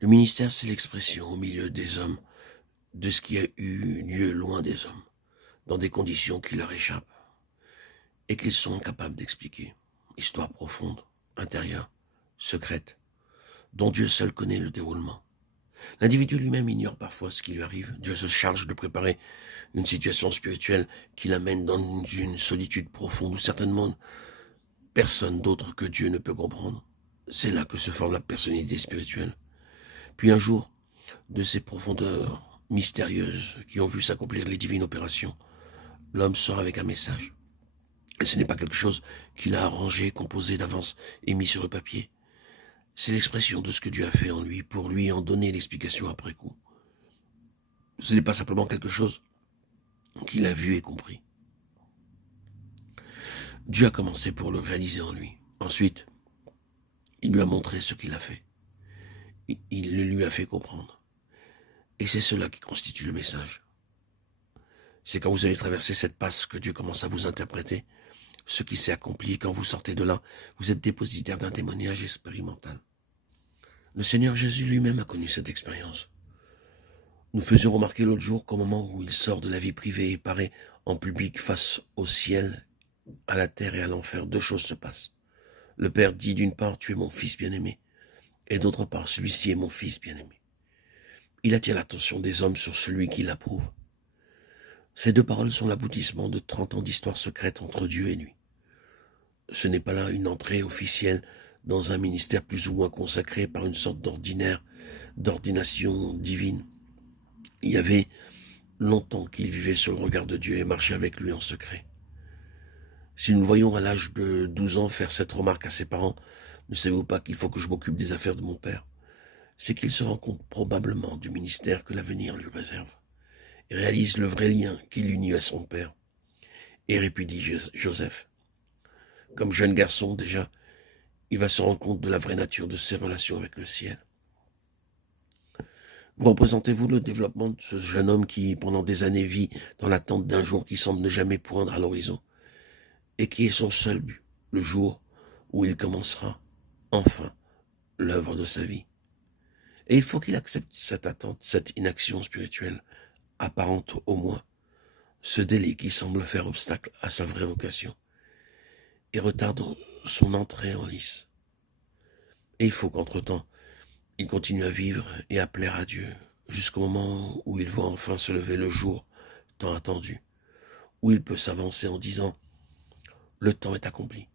Le ministère, c'est l'expression au milieu des hommes de ce qui a eu lieu loin des hommes, dans des conditions qui leur échappent et qu'ils sont incapables d'expliquer. Histoire profonde, intérieure, secrète, dont Dieu seul connaît le déroulement. L'individu lui-même ignore parfois ce qui lui arrive. Dieu se charge de préparer une situation spirituelle qui l'amène dans une solitude profonde où certainement personne d'autre que Dieu ne peut comprendre. C'est là que se forme la personnalité spirituelle. Puis un jour, de ces profondeurs mystérieuses qui ont vu s'accomplir les divines opérations, l'homme sort avec un message. Et ce n'est pas quelque chose qu'il a arrangé, composé d'avance et mis sur le papier. C'est l'expression de ce que Dieu a fait en lui pour lui en donner l'explication après coup. Ce n'est pas simplement quelque chose qu'il a vu et compris. Dieu a commencé pour le réaliser en lui. Ensuite, il lui a montré ce qu'il a fait. Il le lui a fait comprendre. Et c'est cela qui constitue le message. C'est quand vous avez traversé cette passe que Dieu commence à vous interpréter ce qui s'est accompli. Et quand vous sortez de là, vous êtes dépositaire d'un témoignage expérimental. Le Seigneur Jésus lui-même a connu cette expérience. Nous faisions remarquer l'autre jour qu'au moment où il sort de la vie privée et paraît en public face au ciel, à la terre et à l'enfer, deux choses se passent. Le Père dit d'une part, tu es mon fils bien-aimé, et d'autre part, celui-ci est mon fils bien-aimé. Il attire l'attention des hommes sur celui qui l'approuve. Ces deux paroles sont l'aboutissement de 30 ans d'histoire secrète entre Dieu et lui. Ce n'est pas là une entrée officielle dans un ministère plus ou moins consacré par une sorte d'ordination divine. Il y avait longtemps qu'il vivait sur le regard de Dieu et marchait avec lui en secret. Si nous le voyons à l'âge de 12 ans faire cette remarque à ses parents, ne savez-vous pas qu'il faut que je m'occupe des affaires de mon père? C'est qu'il se rend compte probablement du ministère que l'avenir lui réserve et réalise le vrai lien qui l'unit à son père et répudie Joseph. Comme jeune garçon déjà, il va se rendre compte de la vraie nature de ses relations avec le ciel. Vous représentez-vous le développement de ce jeune homme qui, pendant des années, vit dans l'attente d'un jour qui semble ne jamais poindre à l'horizon et qui est son seul but, le jour où il commencera, enfin, l'œuvre de sa vie. Et il faut qu'il accepte cette attente, cette inaction spirituelle, apparente au moins, ce délai qui semble faire obstacle à sa vraie vocation et retarde son entrée en lice. Et il faut qu'entre-temps, il continue à vivre et à plaire à Dieu jusqu'au moment où il voit enfin se lever le jour tant attendu, où il peut s'avancer en disant « le temps est accompli ».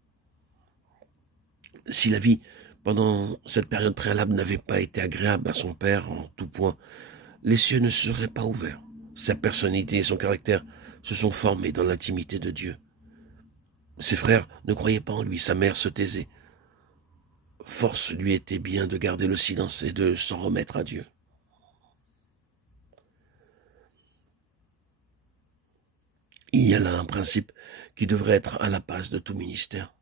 Si la vie, pendant cette période préalable, n'avait pas été agréable à son père en tout point, les cieux ne seraient pas ouverts. Sa personnalité et son caractère se sont formés dans l'intimité de Dieu. Ses frères ne croyaient pas en lui, sa mère se taisait. Force lui était bien de garder le silence et de s'en remettre à Dieu. Il y a là un principe qui devrait être à la base de tout ministère.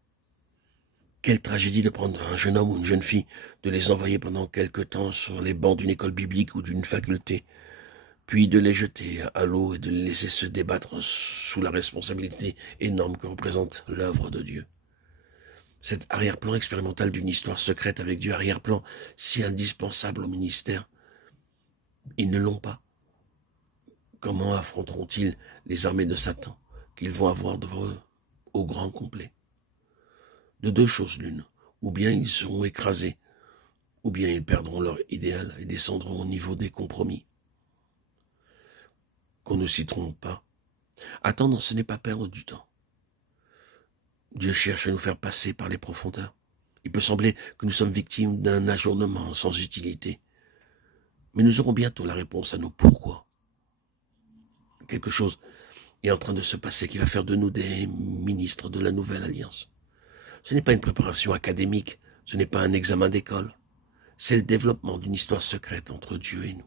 Quelle tragédie de prendre un jeune homme ou une jeune fille, de les envoyer pendant quelque temps sur les bancs d'une école biblique ou d'une faculté, puis de les jeter à l'eau et de les laisser se débattre sous la responsabilité énorme que représente l'œuvre de Dieu. Cet arrière-plan expérimental d'une histoire secrète avec Dieu, arrière-plan si indispensable au ministère, ils ne l'ont pas. Comment affronteront-ils les armées de Satan qu'ils vont avoir devant eux au grand complet? De deux choses l'une, ou bien ils seront écrasés, ou bien ils perdront leur idéal et descendront au niveau des compromis. Qu'on ne s'y trompe pas. Attendre, ce n'est pas perdre du temps. Dieu cherche à nous faire passer par les profondeurs. Il peut sembler que nous sommes victimes d'un ajournement sans utilité. Mais nous aurons bientôt la réponse à nos pourquoi. Quelque chose est en train de se passer qui va faire de nous des ministres de la nouvelle alliance. Ce n'est pas une préparation académique, ce n'est pas un examen d'école. C'est le développement d'une histoire secrète entre Dieu et nous.